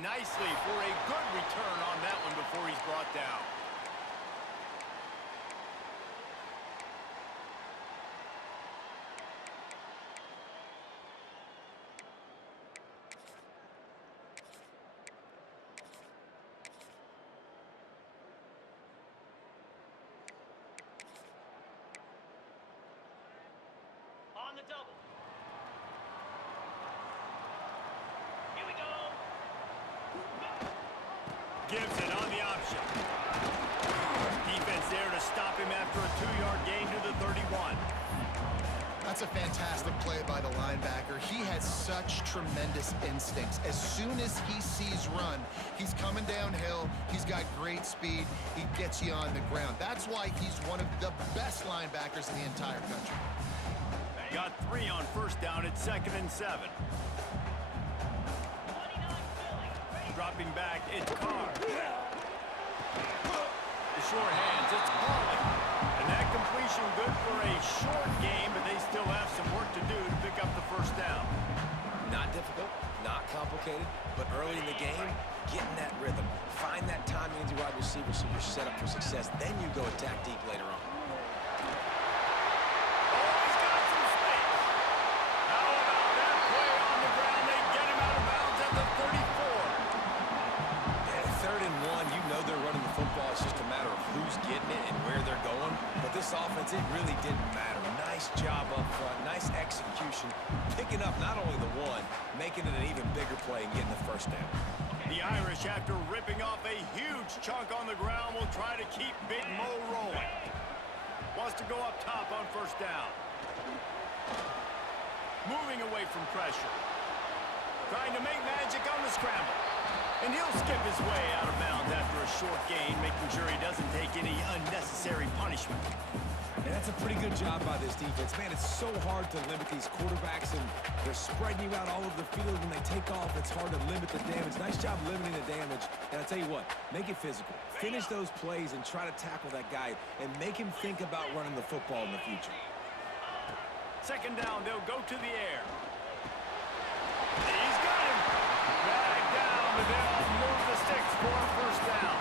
nicely for a good return on that one before he's brought down. On the double. Here we go. Gibson on the option. Defense there to stop him after a 2-yard gain to the 31. That's a fantastic play by the linebacker. He has such tremendous instincts. As soon as he sees run, he's coming downhill. He's got great speed. He gets you on the ground. That's why he's one of the best linebackers in the entire country. Got 3 on first down at 2nd and 7. Dropping back, it's Carr. The short hands, it's Carley. And that completion good for a short game, but they still have some work to do to pick up the first down. Not difficult, not complicated, but early in the game, getting that rhythm. Find that timing as your wide receiver so you're set up for success. Then you go attack deep later on. It's just a matter of who's getting it and where they're going. But this offense, it really didn't matter. Nice job up front, nice execution, picking up not only the one, making it an even bigger play and getting the first down. The Irish, after ripping off a huge chunk on the ground, will try to keep Big Mo rolling. Wants to go up top on first down. Moving away from pressure. Trying to make magic on the scramble. And he'll skip his way out of bounds after a short gain, making sure he doesn't take any unnecessary punishment. And that's a pretty good job by this defense. Man, it's so hard to limit these quarterbacks, and they're spreading you out all over the field. When they take off, it's hard to limit the damage. Nice job limiting the damage. And I'll tell you what, make it physical. Finish those plays and try to tackle that guy and make him think about running the football in the future. 2nd down, they'll go to the air. He's got him. Back down, but they'll move the sticks for a first down.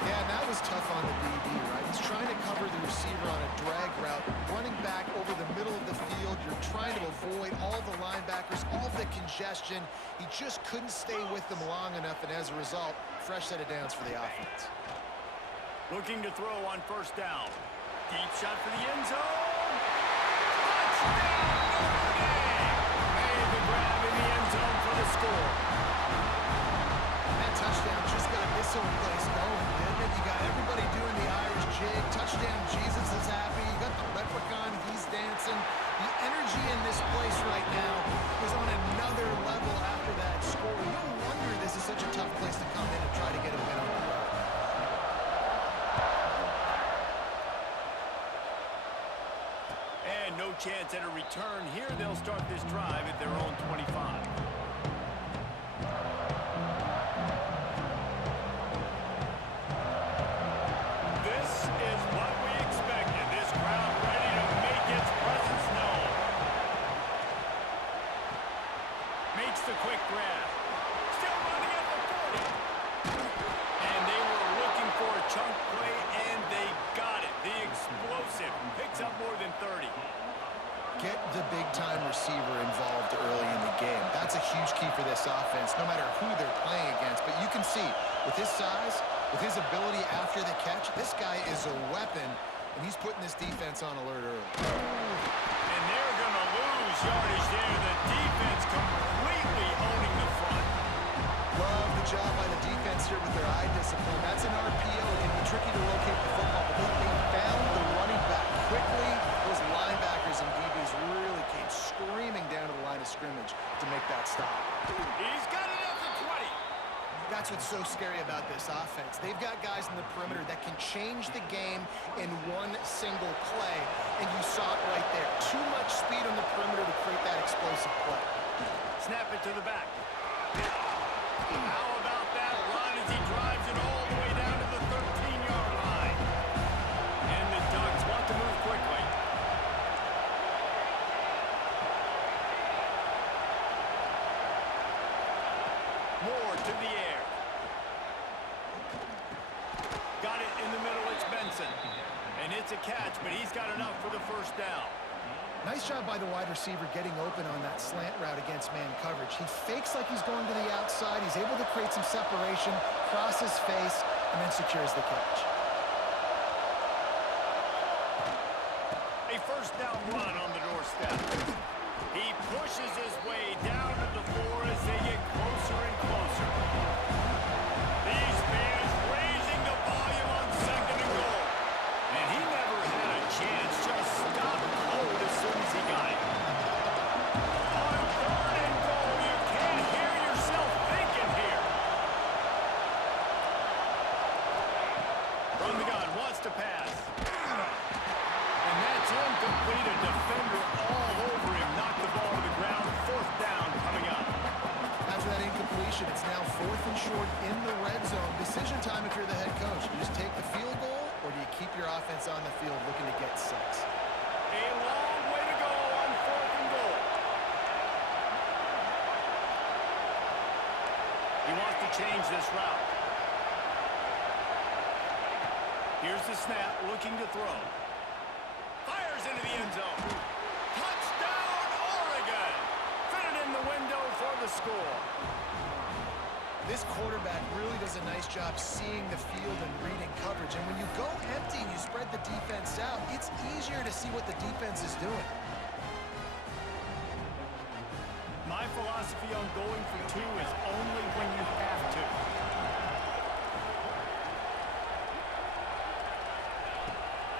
Yeah, and that was tough on the DB, right? He's trying to cover the receiver on a drag route, running back over the middle of the field. You're trying to avoid all the linebackers, all the congestion. He just couldn't stay with them long enough, and as a result, fresh set of downs for the offense. Looking to throw on first down. Deep shot for the end zone. Touchdown, Notre Dame! Made the grab in the end zone for the score. And that touchdown just got this whole place going, didn't it? You got everybody doing the Irish jig. Touchdown, Jesus is happy. You got the leprechaun, he's dancing. The energy in this place right now is on another level after that score. No wonder this is such a tough place to come in and try to get a win on the road. And no chance at a return here. They'll start this drive at their own 25. This is what we expected. This crowd ready to make its presence known. Makes the quick grab. Still running at the 40. And they were looking for a chunk play, and they got it. The explosive picks up more than 30. Get the big-time receiver involved early in the game. That's a huge key for this offense, no matter who they're playing against. But you can see, with his size, with his ability after the catch, this guy is a weapon, and he's putting this defense on alert early. And they're going to lose yardage there. The defense completely owning the front. Love the job by the defense here with their eye discipline. That's an RPO. It can be tricky to locate the football, but they found the running back quickly. Those linebackers and DBs really came screaming down to the line of scrimmage to make that stop. He's got it up to 20. That's what's so scary about this offense. They've got guys in the perimeter that can change the game in one single play, and you saw it right there. Too much speed on the perimeter to create that explosive play. Snap it to the back. How about that run as he drives it all the way down to the 13-yard line? And the Ducks want to move quickly. Moore to the air. Got it in the middle. It's Benson. And it's a catch, but he's got enough for the first down. Nice job by the wide receiver getting open on that slant route against man coverage. He fakes like he's going to the outside. He's able to create some separation, cross his face, and then secures the catch. A first down run on the doorstep. He pushes his way down to the floor as they get closer and closer. These fans raising the volume on second and goal. And he never had a chance, just stopped cold as soon as he got it. On third and goal, you can't hear yourself thinking here. From the gun, wants to pass. And that's incomplete. A defender all over him. Knocked the ball to the ground. Fourth down coming up. After that incompletion, it's now 4th and short in the red zone. Decision time if you're the head coach. You just take the field goal, or do you keep your offense on the field looking to get 6? A long way to go on 4th and goal. He wants to change this route. Here's the snap, looking to throw. Fires into the end zone. Touchdown, Oregon! Fitted in the window for the score. This quarterback really does a nice job seeing the field and reading coverage. And when you go empty and you spread the defense out, it's easier to see what the defense is doing. My philosophy on going for 2 is only when you have to.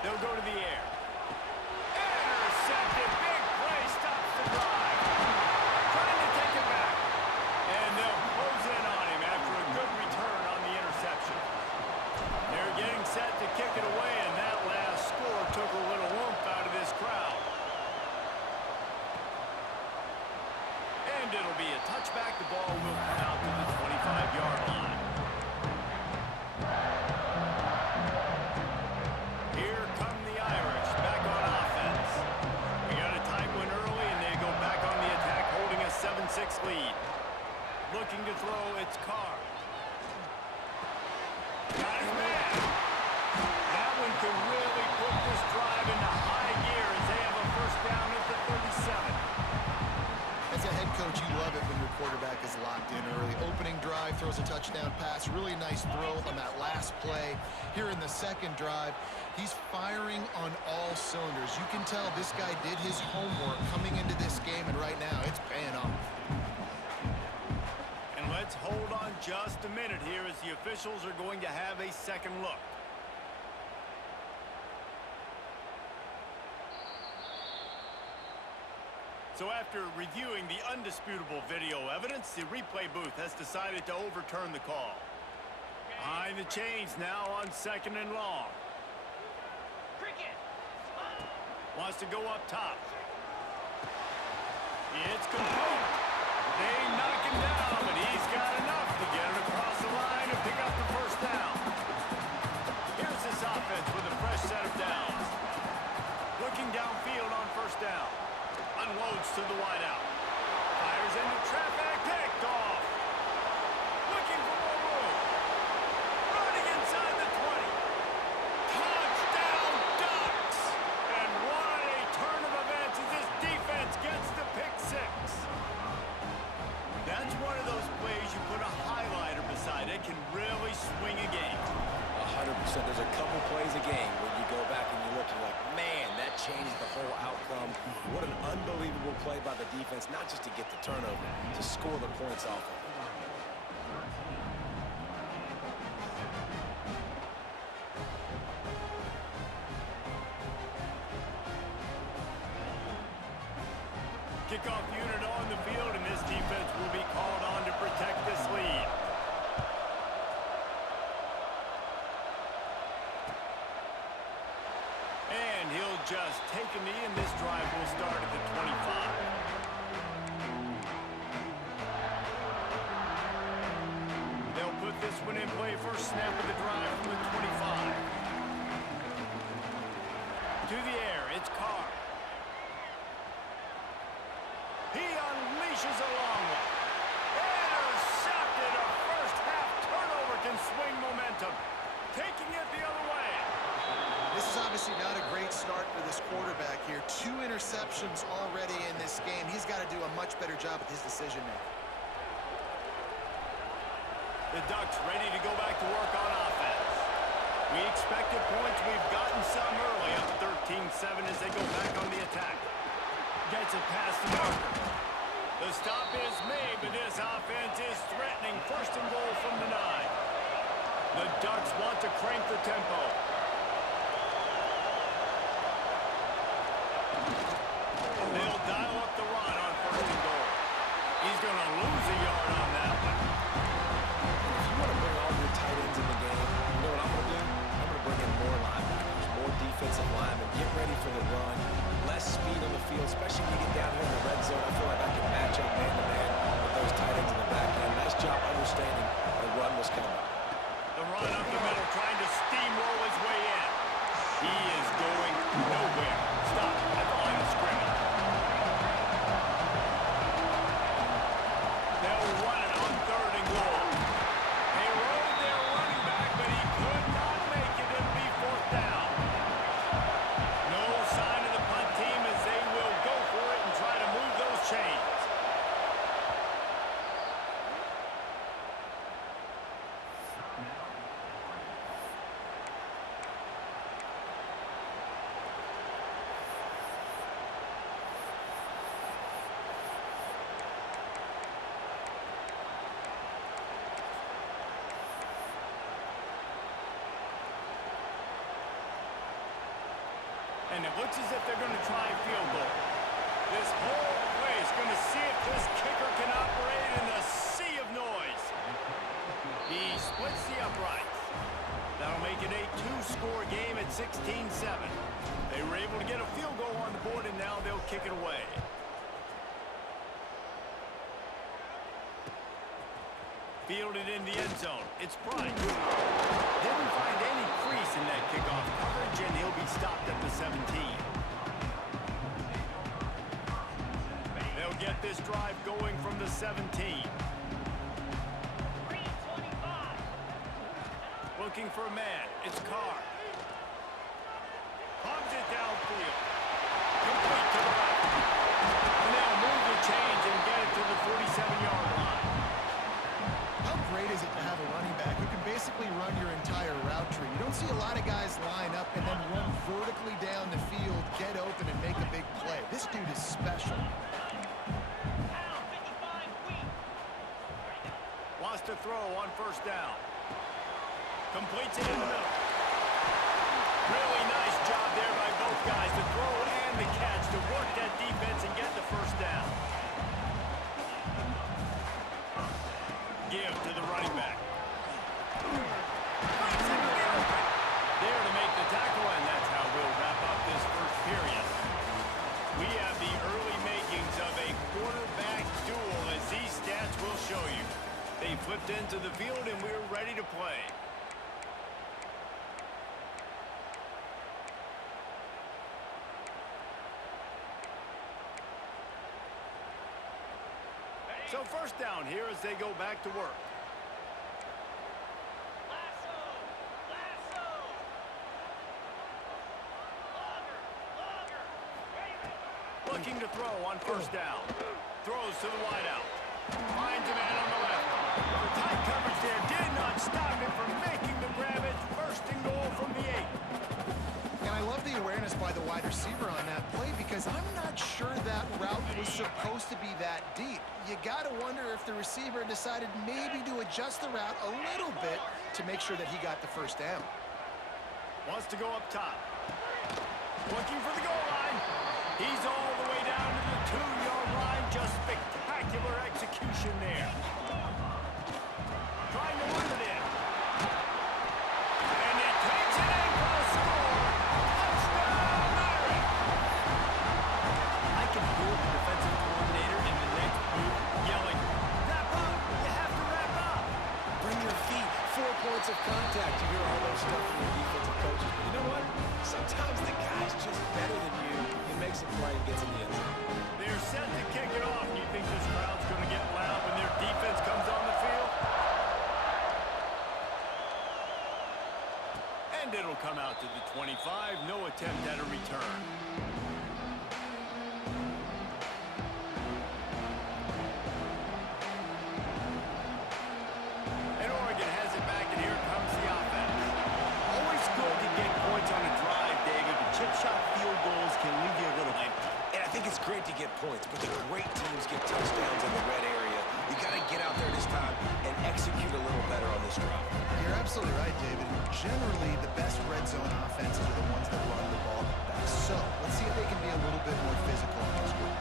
They'll go to the air. Intercepted. Big play. Stops the drive. Trying to take it back. And they'll close in on him after a good return on the interception. They're getting set to kick it away, and that last score took a little oomph out of this crowd. And it'll be a touchback. The ball will come out to the 25-yard line. Here come the Irish back on offense. We got a tight one early, and they go back on the attack, holding a 7-6 lead. Looking to throw, it's Carr. Got his man. That one could really put this drive into high gear as they have a first down at the 37. As a head coach, you love it when your quarterback is locked in early. Opening drive, throws a touchdown pass. Really nice throw on that last play. Here in the second drive, he's firing on all cylinders. You can tell this guy did his homework coming into this game, and right now it's paying off. And let's hold on just a minute here as the officials are going to have a second look. So after reviewing the undisputable video evidence, the replay booth has decided to overturn the call. Behind the chains now on second and long. Cricket. Wants to go up top. It's complete. They knock him down, but he's got enough to get it across the line and pick up the first down. Here's this offense with a fresh set of downs. Looking downfield on first down. Unloads to the wideout. Fires into traffic. Picked off. Looking for more room. Running inside the 20. Touchdown Ducks! And what a turn of events as this defense gets the pick 6. That's one of those plays you put a highlighter beside it, can really swing a game. 100%. There's a couple plays a game where you go back and you look and you're like, man, that changed the whole outcome. What an unbelievable play by the defense, not just to get the turnover, to score the points off of it. Kickoff unit on the field, and this defense will be called on to protect this lead. And he'll just take a knee, and this drive will start at the 25. They'll put this one in play. First snap of the drive from the 25. To the air, it's Carr. He unleashes a long one. Intercepted start for this quarterback here. 2 interceptions already in this game. He's got to do a much better job with his decision-making. The Ducks ready to go back to work on offense. We expected points. We've gotten some early, up 13-7 as they go back on the attack. Gets it past the marker. The stop is made, but this offense is threatening. First and goal from the 9. The Ducks want to crank the tempo. They'll dial up the run on first and goal. He's going to lose a yard on that one. If you want to bring all your tight ends in the game, you know what I'm going to do? I'm going to bring in more linebackers, more defensive linemen, get ready for the run, less speed on the field, especially when you get down here in the red zone. I feel like I can match up man-to-man with those tight ends in the back end. Nice job understanding the run was coming. The run up the middle, trying to steamroll his way in. He is going nowhere. Stop at the line of scrimmage. They'll run it on 3rd and goal. They rode their running back, but he could not make it. It'll be 4th down. No sign of the punt team as they will go for it and try to move those chains. And it looks as if they're going to try a field goal. This whole place is going to see if this kicker can operate in the sea of noise. He splits the uprights. That'll make it a 2-score game at 16-7. They were able to get a field goal on the board, and now they'll kick it away. Fielded in the end zone. It's Price. Didn't find any crease in that kickoff coverage, and he'll be stopped at the 17. They'll get this drive going from the 17. Looking for a man. It's Carr. Pumps it downfield. Complete to the right. And they'll move the chains and get it to the 47-yard line. How great is it to have a running back who can basically run your entire route tree? You don't see a lot of guys line up and then run vertically down the field, get open, and make a big play. This dude is special. Wants to throw on 1st down. Completes it in the middle. Really nice job there by both guys, the throw and the catch, to work that defense and get the 1st down. Give to the running back. There to make the tackle, and that's how we'll wrap up this 1st period. We have the early makings of a quarterback duel, as these stats will show you. They flipped into the field, and we're ready to play. So 1st down here as they go back to work. Looking to throw on 1st down. Throws to the wideout. Finds a man on the left. The tight coverage there did not stop him from making the grab. It's 1st and goal from the 8. And I love the awareness by the wide receiver on that play because I'm not sure that route was supposed to be that deep. You got to wonder if the receiver decided maybe to adjust the route a little bit to make sure that he got the 1st down. Wants to go up top. Looking for the goal line. He's all the way down to the 2-yard line. Just spectacular execution there. Trying to run it in. And he takes it in for the score. Touchdown, Irish. I can hear the defensive coordinator in the next booth yelling, "Wrap up! You have to wrap up!" Bring your feet. 4 points of contact. You hear all those stuff from your defensive coaches. But you know what? Sometimes the guy's just better than you. He makes a play and gets in the end zone. They're set to kick it off. Do you think this crowd's going to get loud when their defense comes on the field? And It'll come out to the 25. No attempt at a return. And Oregon has it back, and here comes the offense. Always good to get points on a drive, David, but chip shot field goals can leave you a little empty. And I think it's great to get points, but the great teams get touchdowns in the red area. You got to get out there this time and execute a little better on this drive. You're absolutely right, David. Generally, the best red zone offenses are the ones that run the ball back. So, let's see if they can be a little bit more physical on this one.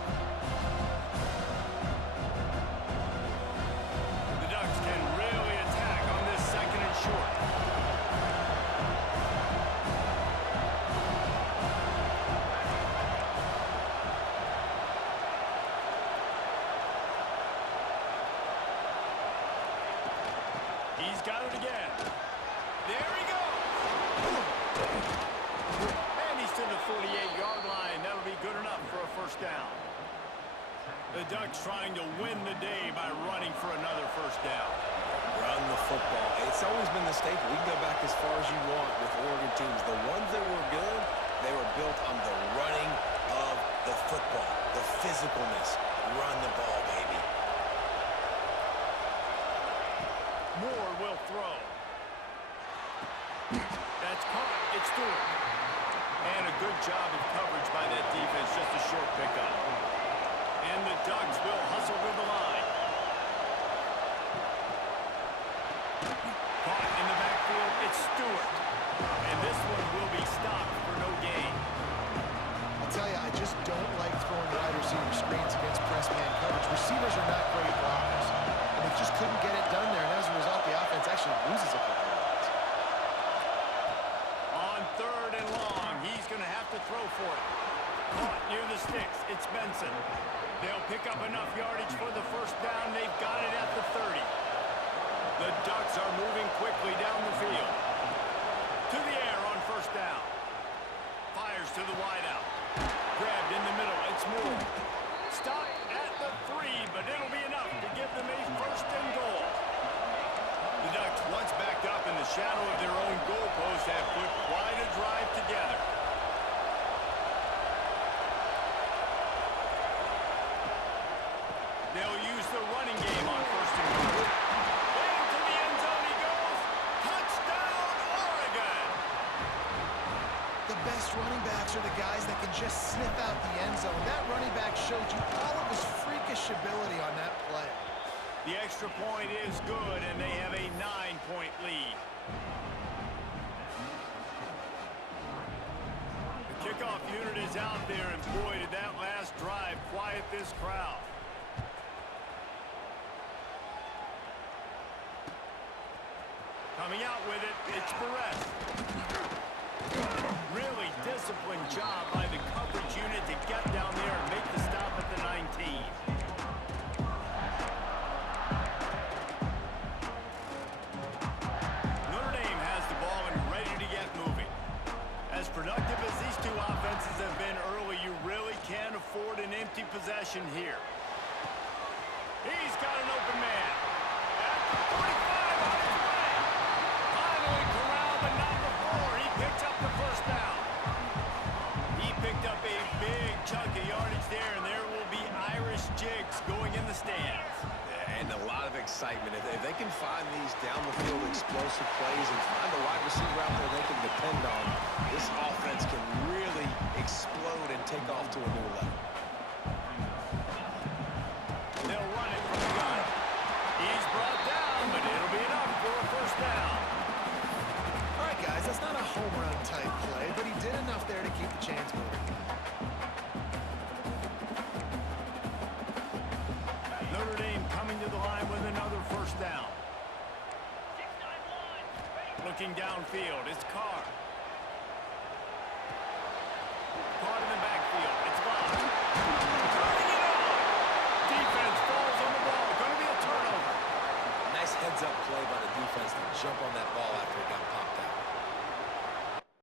The Ducks can really attack on this second and short. He's got it again. There he goes. And he's to the 48-yard line. That'll be good enough for a first down. The Ducks trying to win the day by running for another first down. Run the football. It's always been the staple. We can go back as far as you want with Oregon teams. The ones that were good, they were built on the running of the football, the physicalness. Run the ball, baby. Moore will throw. That's caught. It's Stewart. And a good job of coverage by that defense. Just a short pickup. And the Ducks will hustle to the line. Caught in the backfield. It's Stewart. And this one will be stopped for no gain. I'll tell you, I just don't like throwing wide receiver screens against press man coverage. Receivers are not great blockers. And they just couldn't get it done there. And as a result, the offense actually loses a couple of yards. On third and long, he's going to have to throw for it. Caught near the sticks. It's Benson. They'll pick up enough yardage for the first down. They've got it at the 30. The Ducks are moving quickly down the field. To the air on first down. Fires to the wideout. Grabbed in the middle. It's Moore. Stopped at the 3, but it'll be enough to give them a first and goal. The Ducks, once backed up in the shadow of their own goalpost, have put quite a drive together. They'll use the running game on first and goal. Into the end zone he goes. Touchdown, Oregon! The best running backs are the guys that can just sniff out the end zone. That running back showed you all of his freakish ability on that play. The extra point is good, and they have a 9-point lead. The kickoff unit is out there, and boy, did that last drive quiet this crowd. Coming out with it, it's Perez. Really disciplined job by the coverage unit to get down there and make the stop at the 19. Notre Dame has the ball and ready to get moving. As productive as these two offenses have been early, you really can't afford an empty possession here. He's got an open man. At the 45 on his way. Finally corralled, but not before. He picked up the first down. He picked up a big chunk of yardage there, and there will be Irish jigs going in the stands. And a lot of excitement. If they can find these down-the-field explosive plays and find a wide receiver out there they can depend on, this offense can really explode and take off to a new level. They'll run it from the gun. He's brought down, but it'll be enough for a first down. All right, guys, that's not a home run type play, but he did enough there to keep the chains moving. Notre Dame coming to the line with another first down. 6-9-1. Looking downfield, it's Carr. Caught in the backfield, it's Lott. Turning it on! Defense falls on the ball, going to be a turnover. Nice heads-up play by the defense to jump on that ball